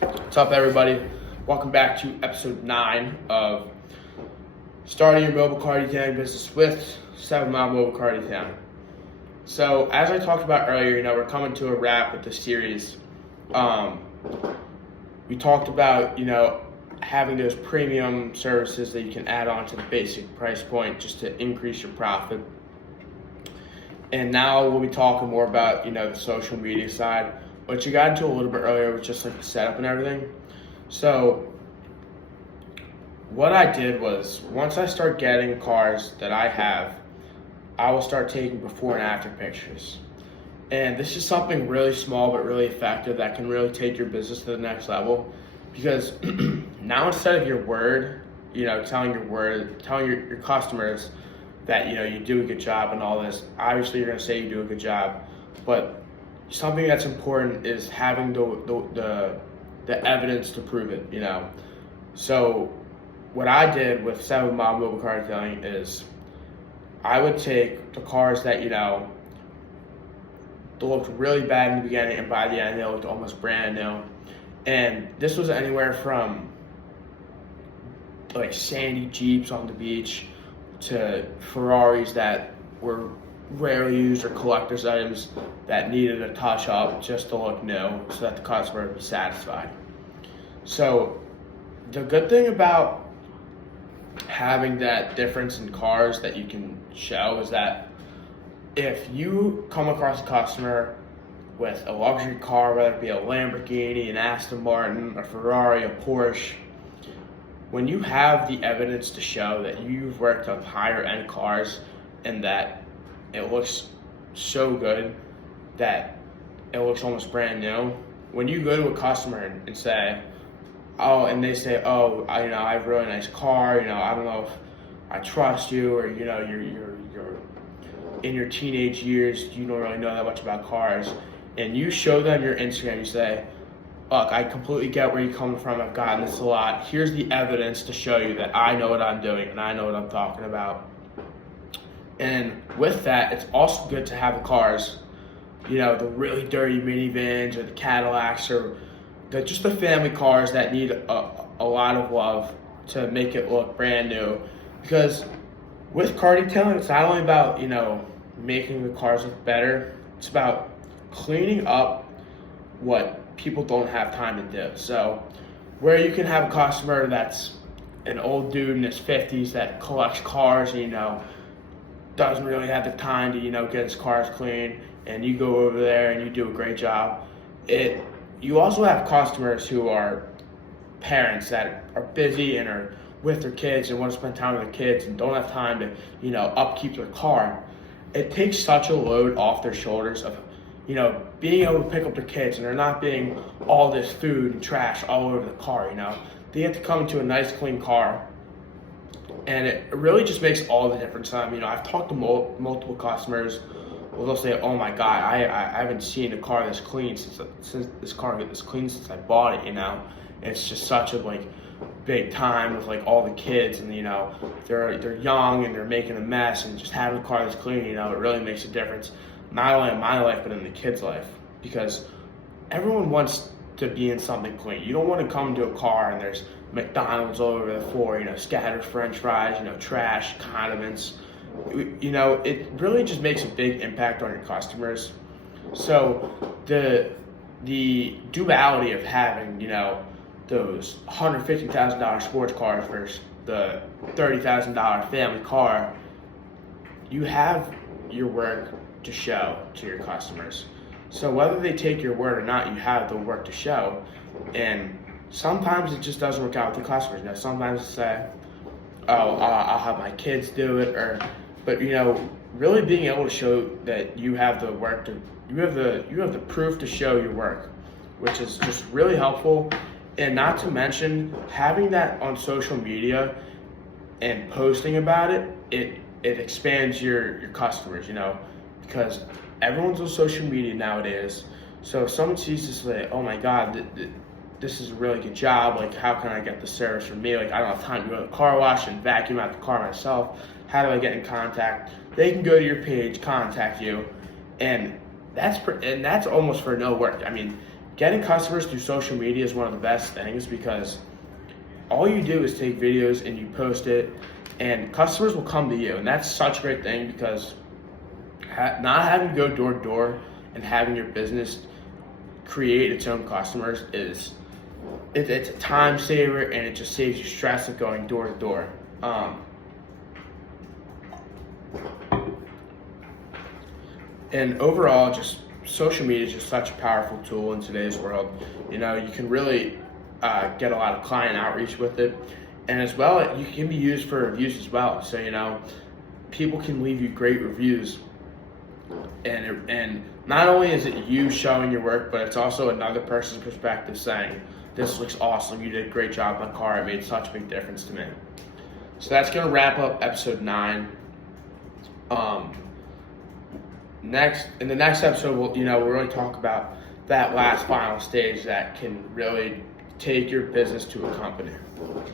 What's up, everybody? Welcome back to episode 9 of starting your mobile car detailing business with 7 Mile Mobile Car Detailing. So, as I talked about earlier, we're coming to a wrap with the series. We talked about, having those premium services that you can add on to the basic price point just to increase your profit. And now we'll be talking more about, the social media side, which you got into a little bit earlier with just like the setup and everything. So what I did was, once I start getting cars that I have, I will start taking before and after pictures. And this is something really small but really effective that can really take your business to the next level. Because now instead of your word, telling your customers that, you do a good job and all this, obviously you're going to say you do a good job. But something that's important is having the evidence to prove it, So what I did with 7 Mile Mobile Car Detailing is I would take the cars that, they looked really bad in the beginning, and by the end they looked almost brand new. And this was anywhere from like sandy Jeeps on the beach to Ferraris that were rarely used or collector's items that needed a touch up just to look new so that the customer would be satisfied. So the good thing about having that difference in cars that you can show is that if you come across a customer with a luxury car, whether it be a Lamborghini, an Aston Martin, a Ferrari, a Porsche, when you have the evidence to show that you've worked on higher end cars and that it looks so good that it looks almost brand new, when you go to a customer and say, they say, I have a really nice car, I don't know if I trust you, or you're in your teenage years, you don't really know that much about cars, and you show them your Instagram, you say, look, I completely get where you're coming from, I've gotten this a lot, here's the evidence to show you that I know what I'm doing and I know what I'm talking about. And with that, it's also good to have the cars, the really dirty minivans or the Cadillacs or just the family cars that need a lot of love to make it look brand new. Because with car detailing, it's not only about, making the cars look better, it's about cleaning up what people don't have time to do. So where you can have a customer that's an old dude in his 50s that collects cars and, doesn't really have the time to, get his cars clean, and you go over there and you do a great job. You also have customers who are parents that are busy and are with their kids and want to spend time with their kids and don't have time to, upkeep their car. It takes such a load off their shoulders of, being able to pick up their kids, and they're not being all this food and trash all over the car, They have to come into a nice clean car. And it really just makes all the difference. I've talked to multiple customers. Well, they'll say, "Oh my God, I haven't seen a car this clean since I bought it." It's just such a big time with all the kids, and they're young and they're making a mess, and just having a car that's clean, it really makes a difference, not only in my life but in the kids' life, because everyone wants to be in something clean. You don't want to come to a car and there's McDonald's all over the floor, scattered French fries, trash, condiments. It really just makes a big impact on your customers. So the duality of having, those $150,000 sports cars versus the $30,000 family car, you have your work to show to your customers. So whether they take your word or not, you have the work to show. And sometimes it just doesn't work out with the customers. Sometimes they say, I'll have my kids do it, but really being able to show that you have the work you have the proof to show your work, which is just really helpful. And not to mention, having that on social media and posting about it, it expands your customers, because everyone's on social media nowadays. So if someone sees this, oh my God, this is a really good job. How can I get the service from me? I don't have time to go to the car wash and vacuum out the car myself. How do I get in contact? They can go to your page, contact you, and that's almost for no work. getting customers through social media is one of the best things, because all you do is take videos and you post it, and customers will come to you. And that's such a great thing, because not having to go door to door and having your business create its own customers it's a time saver, and it just saves you stress of going door to door. And overall, just social media is just such a powerful tool in today's world. You know, you can really get a lot of client outreach with it, and as well, you can be used for reviews as well. So, you know, people can leave you great reviews, and not only is it you showing your work, but it's also another person's perspective saying, "This looks awesome. You did a great job on my car. It made such a big difference to me." So that's gonna wrap up episode 9. In the next episode, we'll really talk about that last final stage that can really take your business to a company.